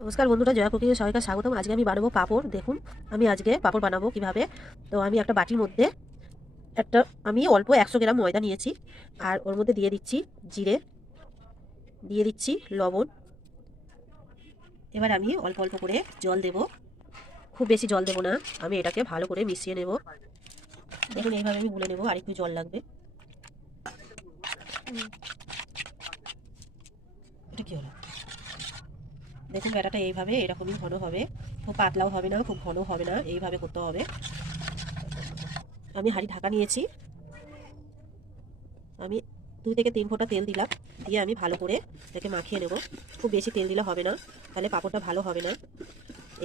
নমস্কার বন্ধুরা, জয়া কুকিংয়ে সবাইকে স্বাগতম। আজকে আমি বানাবো পাঁপড়। দেখুন আমি আজকে পাঁপড় বানাবো কিভাবে। তো আমি একটা বাটির মধ্যে একটা আমি অল্প 100 গ্রাম ময়দা নিয়েছি, আর ওর মধ্যে দিয়ে দিচ্ছি জিরে, দিয়ে দিচ্ছি লবণ। এবার আমি অল্প অল্প করে জল দেব, খুব বেশি জল দেব না। আমি এটাকে ভালো করে মিশিয়ে নেব। দেখুন এইভাবে আমি গুলে নেব, আর একটু জল লাগবে। এটা কি হলো? দেখুন ব্যাটাটা এইভাবে এরকমই ঘন হবে, খুব পাতলাও হবে না, খুব ঘন হবে না, এইভাবে করতে হবে। আমি হাঁড়ি ঢাকা নিয়েছি, আমি 2 থেকে 3 ফোঁটা তেল দিলাম, দিয়ে আমি ভালো করে এটাকে মাখিয়ে নেব। খুব বেশি তেল দিলে হবে না, তাহলে পাঁপড়টা ভালো হবে না।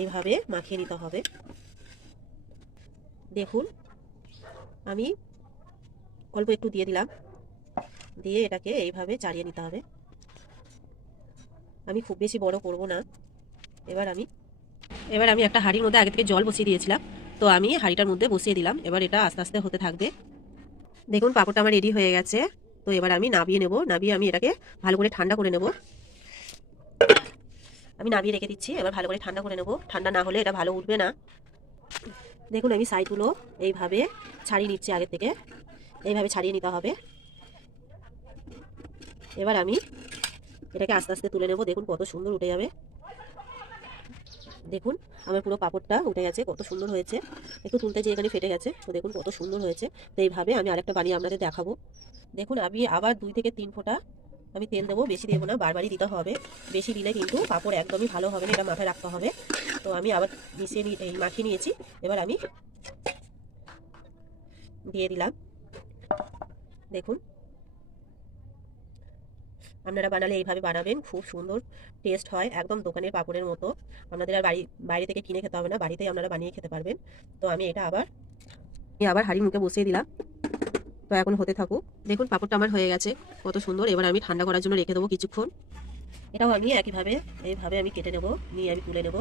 এইভাবে মাখিয়ে নিতে হবে। দেখুন আমি অল্প একটু দিয়ে দিলাম, দিয়ে এটাকে এইভাবে চাড়িয়ে নিতে হবে। আমি খুব বেশি বড় করব না। এবার আমি একটা হাঁড়ির মধ্যে আগে থেকে জল বসিয়ে দিয়েছিলাম, তো আমি হাঁড়িটার মধ্যে বসিয়ে দিলাম। এবার এটা আস্তে আস্তে হতে থাকবে। দেখুন পাঁপড়টা আমার রেডি হয়ে গেছে। তো এবার আমি নাবিয়ে নেব, নাবিয়ে আমি এটাকে ভালো করে ঠান্ডা করে নেব। আমি নামিয়ে রেখে দিচ্ছি, এবার ভালো করে ঠান্ডা করে নেব। ঠান্ডা না হলে এটা ভালো উঠবে না। দেখুন আমি সাইডগুলো এইভাবে ছাড়িয়ে নিচ্ছি, আগে থেকে এইভাবে ছাড়িয়ে নিতে হবে। এবার আমি এটাকে আস্তে আস্তে তুলে নেব। দেখুন কত সুন্দর উঠে যাবে। দেখুন আমার পুরো পাঁপড়টা উঠে গেছে, কত সুন্দর হয়েছে। একটু তুলতে যেয়ে এখানে ফেটে গেছে, তো দেখুন কত সুন্দর হয়েছে। তো এইভাবে আমি আরেকটা বানিয়ে আপনাদের দেখাবো। দেখুন আমি আবার 2 থেকে 3 ফোঁটা আমি তেল দেবো, বেশি দেবো না, বারবারই দিতে হবে। বেশি দিলে কিন্তু পাঁপড় একদমই ভালো হবে না, এটা মাথায় রাখতে হবে। তো আমি আবার মাখিয়ে নিয়েছি। এবার আমি দিয়ে দিলাম। দেখুন আপনারা বানালে এইভাবে বানাবেন, খুব সুন্দর টেস্ট হয়, একদম দোকানের পাঁপড়ের মতো। আপনাদের আর বাইরে থেকে কিনে খেতে হবে না, বাড়িতেই আপনারা বানিয়ে খেতে পারবেন। তো আমি আবার হাঁড়ির মুখে বসিয়ে দিলাম। তো এখন হতে থাকুক। দেখুন পাঁপড়টা আমার হয়ে গেছে, কত সুন্দর। এবার আমি ঠান্ডা করার জন্য রেখে দেবো কিছুক্ষণ। এটাও আমি একইভাবে এইভাবে আমি কেটে নেব, নিয়ে আমি তুলে নেব।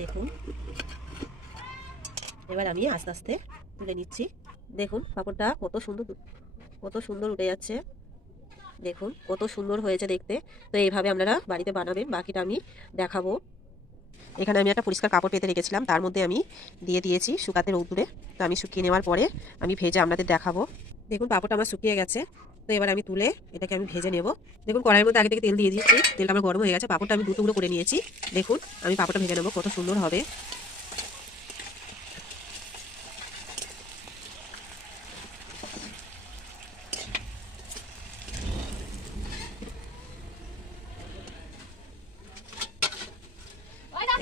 দেখুন এবার আমি আস্তে আস্তে তুলে নিচ্ছি। দেখুন পাঁপড়টা কত সুন্দর উঠে যাচ্ছে। দেখুন কত সুন্দর হয়েছে দেখতে। তো এইভাবে আপনারা বাড়িতে বানাবেন। বাকিটা আমি দেখাবো। এখানে আমি একটা পরিষ্কার কাপড় পেতে রেখেছিলাম, তার মধ্যে আমি দিয়ে দিয়েছি শুকাতে রৌদ্রে। তো আমি শুকিয়ে নেওয়ার পরে আমি ভেজে আপনাদের দেখাবো। দেখুন পাঁপড়টা আমার শুকিয়ে গেছে। তো এবার আমি তুলে এটাকে আমি ভেজে নেব। দেখুন কড়াইয়ের মধ্যে আগে থেকে তেল দিয়ে দিয়েছি, তেলটা আমার গরম হয়ে গেছে। পাঁপড়টা আমি 2 টুকরো করে নিয়েছি। দেখুন আমি পাঁপড়টা ভেজে নেবো, কত সুন্দর হবে।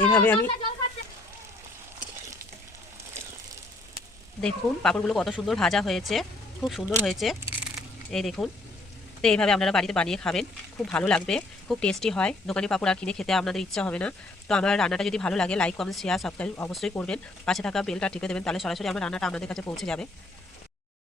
এইভাবে আমি দেখুন পাঁপড়গুলো কত সুন্দর ভাজা হয়েছে, খুব সুন্দর হয়েছে। এই দেখুন। তো এইভাবে আপনারা বাড়িতে বানিয়ে খাবেন, খুব ভালো লাগবে, খুব টেস্টি হয়। দোকানে পাঁপড় আর কিনে খেতে আপনাদের ইচ্ছা হবে না। তো আমার রান্নাটা যদি ভালো লাগে, লাইক কমেন্ট শেয়ার সাবস্ক্রাইব অবশ্যই করবেন। পাশে থাকা বেলটা টিপে দেবেন, তাহলে সরাসরি আমার রান্নাটা আপনাদের কাছে পৌঁছে যাবে।